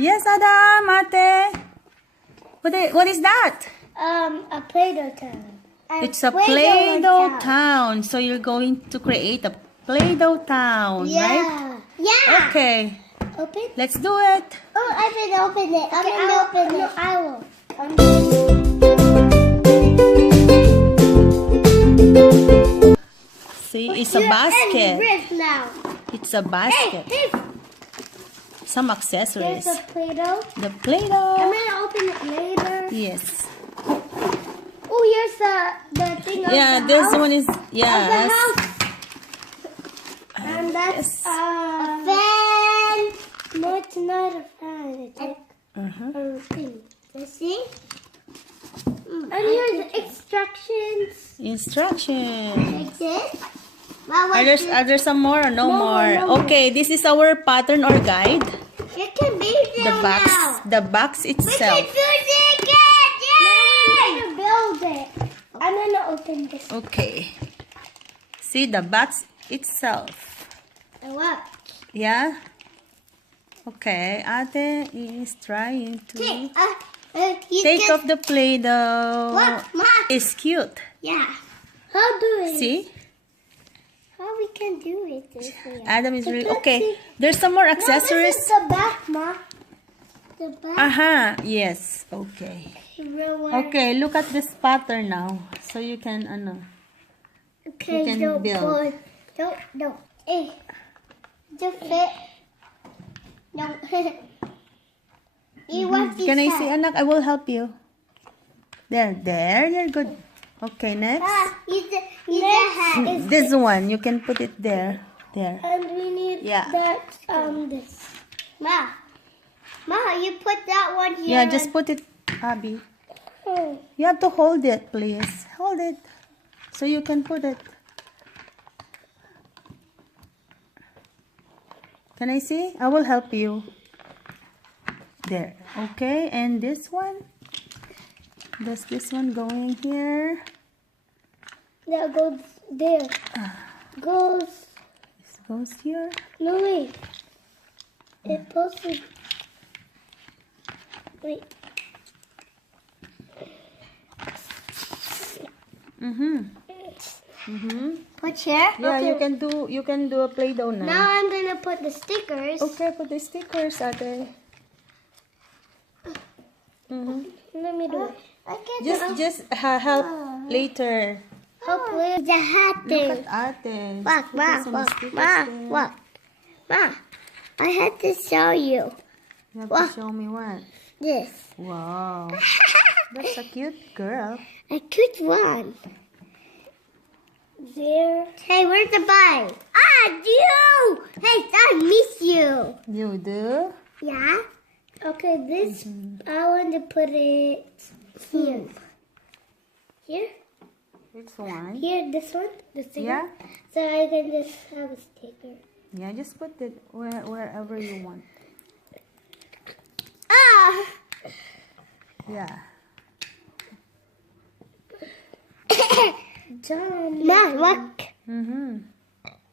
Yes, Adam, ate. What is that? A Play-Doh town. It's a Play-Doh town. So you're going to create a Play-Doh town, right? Yeah. Okay. Open? Let's do it. Oh, I can open it. Okay, I'll open it. No, I will. See, it's a basket. Now. It's a basket. Hey. Some accessories. Here's the Play-Doh. The Play-Doh. I'm gonna open it later. Yes. Oh, here's the thing of Yeah, the this house. one is yes. And that's Yes. a fan. No, it's not a fan. It's like a thing. Let's see. And here's the instructions. Instructions. Like this. Are there some more or no more? No more. Okay, this is our pattern or guide. It can be The there box, now. the box We itself. can build it again. Yay! No, build it. I'm gonna open this. Okay. See the box itself. What? Yeah. Okay, Ate is trying to take off the Play-Doh. What? Ma? It's cute. Yeah. How do we? See? How we can do it this way? Adam is But really let's okay. see. There's some more No, accessories. this is the back, Ma. The back. Yes. Okay. Real one. Okay, look at this pattern now. So you can Okay, you can don't build. pull. Don't. Hey. Just fit. No. You want this Can I hat. see, anak? I will help you. There, you're good. Okay, next. Use the hat. This one, you can put it there. There. And we need Yeah. that, this. Ma, you put that one here. Yeah, just put it, Abby. Oh. You have to hold it, please. Hold it. So you can put it. Can I see? I will help you. There. Okay, and this one? Does this one going here? That goes there. Goes. This goes here. No, wait. It posted. Wait. Put here. Yeah, Okay. you can do a Play-Doh now. Now I'm gonna put the stickers. Okay, put the stickers, Ate. Let me do it. Just help later. Hopefully the hat Look thing. at Ate. Look, look. Ma, I had to show you You have to show me what? this. Wow. That's a cute girl. A cute one. There. Hey, where's the bike? You! Hey, I miss you. You do? Yeah? Okay, this, I want to put it here. Here? Which one? Here, this one? The sticker? Yeah? So I can just have a sticker. Yeah, just put it wherever you want. Yeah. Ma, look.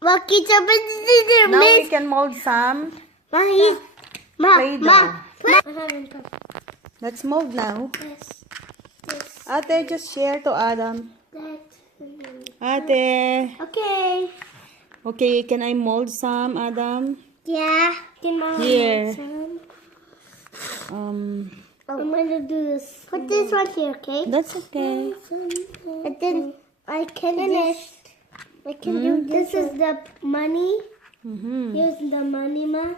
Look, it's open. Now we can mold some Play-Doh. Let's mold now. This, Ate, just share to Adam. that. Ate. Okay. Okay, can I mold some, Adam? Yeah. Can Mom Here. make some? I'm gonna do this. Put this one here, okay? That's okay. And then I can finish. I can do this. Is the money. Here's the money, Ma.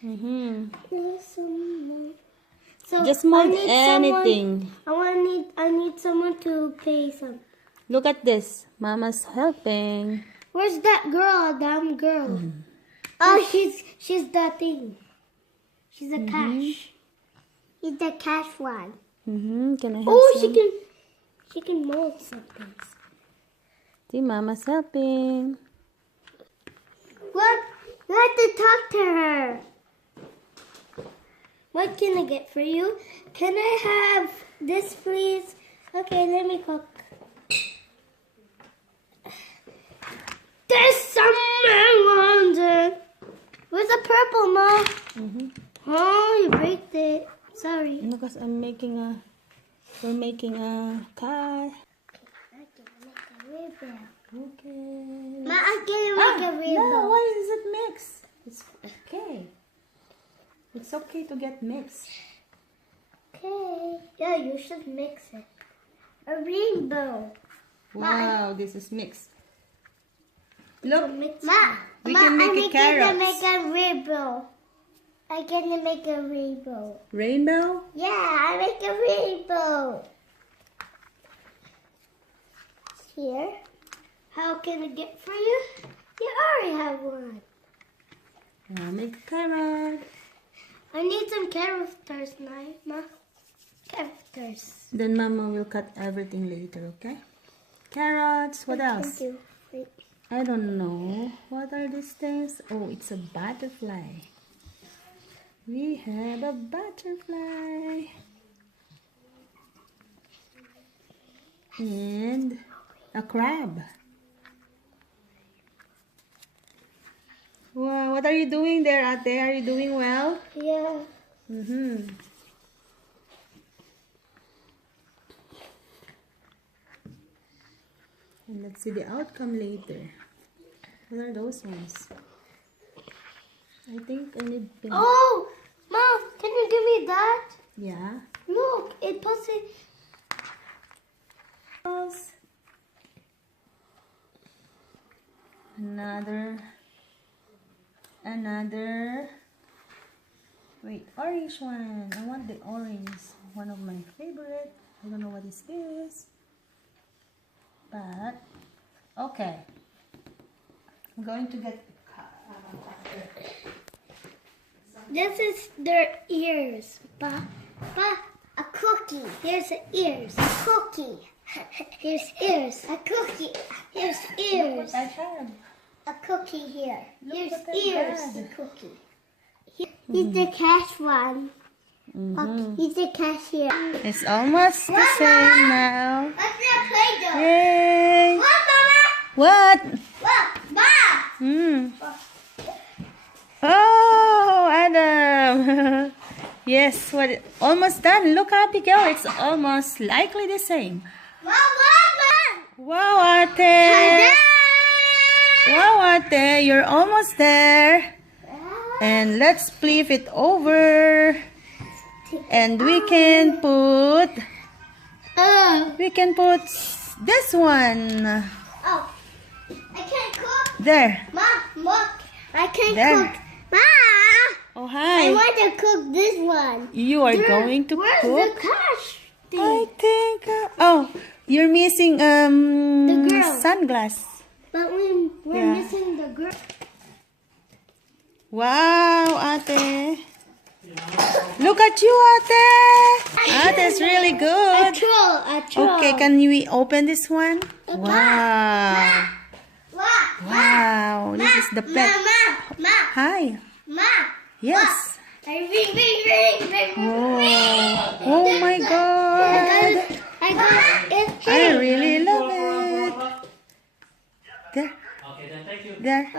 There's some money. So Just mold I need anything. I need someone to pay some. Look at this. Mama's helping. Where's that girl? Damn girl. Oh, she's the thing. She's a cash. She's the cash one. Can I have Oh, some? she can mold something. See, Mama's helping. Look, you have to talk to her. What can I get for you? Can I have this, please? Okay, let me cook. There's some melons. Where's the purple, Mom? Oh, you break it. Sorry. Because we're making a car. I'm gonna make a rainbow. Okay. Ma, I'm gonna make a rainbow. No, why is it mixed? It's okay. It's okay to get mixed. Okay. Yeah, you should mix it. A rainbow. Wow, this is mixed. Look, Ma, we can make it carrots. I'm gonna make a rainbow. I'm gonna make a rainbow. Rainbow? Yeah, I make a rainbow. Here. How can I get for you? You already have one. Make a carrot. I need some characters now, Ma. Characters. Then Mama will cut everything later, okay? Carrots. What else? Thank you. Wait. I don't know. What are these things? Oh, it's a butterfly. We have a butterfly. And a crab. Wow, what are you doing there, Ate? Are you doing well? Yeah. Mm-hmm. And let's see the outcome later. What are those ones? I think I need pink. Oh, Mom, can you give me that? Yeah. Look, it puts it. Another. Wait, orange one. I want the orange. One of my favorite. I don't know what is this. But, okay. I'm going to get This is their ears. Pa, a cookie. Here's the ears. A cookie. Here's ears. A cookie. Here's ears. what I have. A cookie here. Look Here's what I ears. had. A cookie. He's the cash one. Mm-hmm. He's the cashier. It's almost the same now. What's the playdoh? Yay! What, Mama? What? What, Mom? Oh, Adam. Yes, what? Almost done. Look, Abigail, it's almost likely the same. Mom? Wow, Ate. Wow, Ate, you're almost there. And let's flip it over. And we can put this one. Oh, I can't cook. There. Mom, look. I can't There. cook. Mom, Oh, I hi. want to cook this one. You are going to Where's cook? the cash thing? I think. Oh, you're missing girl. sunglass. But we're Yeah. missing the girl. Wow, Ate. Look at you, Ate. Ate's really A good. troll. Okay, can we open this one? Papa. Wow. Wow, this is the pet. Ma. Hi. Yes. Ring. Oh my God. I got it. I really love it. There. Okay, then thank you. There. I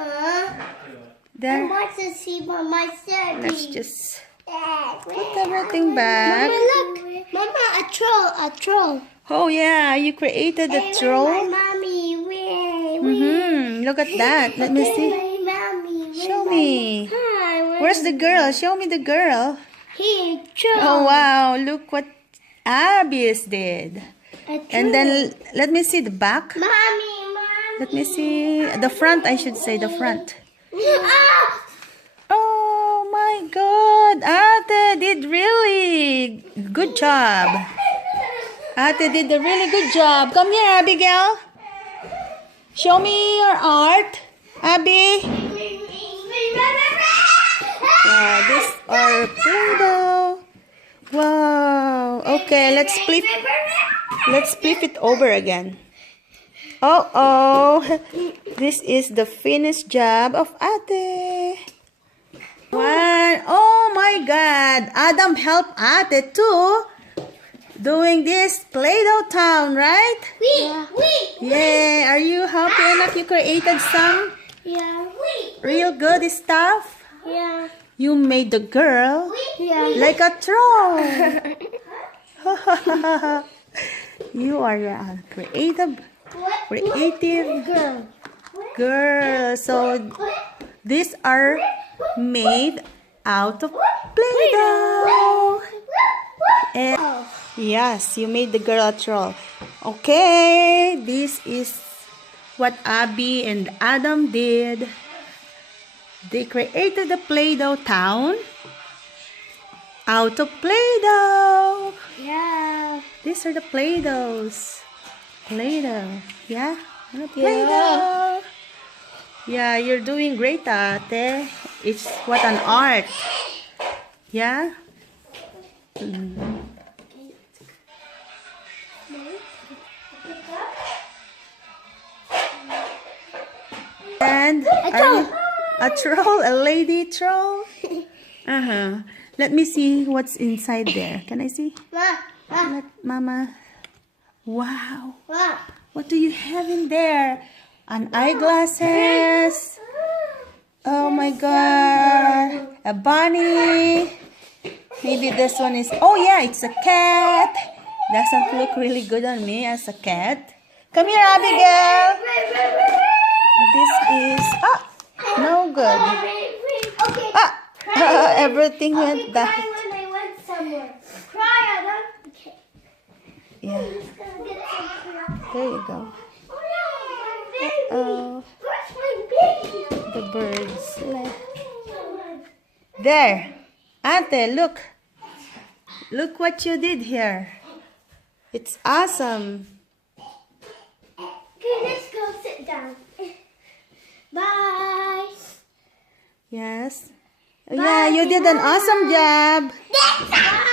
There. want to see my study. Let's just put everything back. Mama, look. Mama, a troll. Oh yeah, you created a My troll. mommy, where? Look at that. Let me see. My mommy, Show me. Hi, Where's the girl? Show me the girl. Here, troll. Oh wow, look what Abby's did. A troll. And then let me see the back. Mommy. Let me see the front, I should say the front. Ah! Oh my God, Ate did really good job. Ate did a really good job. Come here, Abigail. Show me your art, Abby. This are Play-Doh. Wow. Okay, let's flip it over again. Oh, this is the finished job of Ate. One. Oh my God, Adam helped Ate too. Doing this Play-Doh town, right? Yeah. Are you happy enough? You created some Yeah. real good stuff. Yeah. You made the girl Yeah. like a troll. You are a creative Girl. girl. So these are made out of Play-Doh. And yes, you made the girl a troll. Okay, this is what Abby and Adam did. They created the Play-Doh town out of Play-Doh. Yeah. These are the Play-Dohs. Play-Doh. Yeah? Ano, Play-Doh. Yeah, you're doing great, ate. It's what an art. Yeah? And a troll, a lady troll. Let me see what's inside there. Can I see? Let Mama. Wow. What do you have in there? An eyeglasses. Oh my God. A bunny. Maybe this one is. Oh yeah, it's a cat. Doesn't look really good on me as a cat. Come here, Abigail. This is no good. Everything went down. Cry when I went somewhere. Cry, Adam. Okay. Yeah, I'm just gonna get some cry. there you go. Oh no, my baby. Oh, Where's my baby? the birds. There, Ate, look. Look what you did here. It's awesome. Okay, let's go sit down. Bye. Yes. Yeah, you did an awesome job. Bye.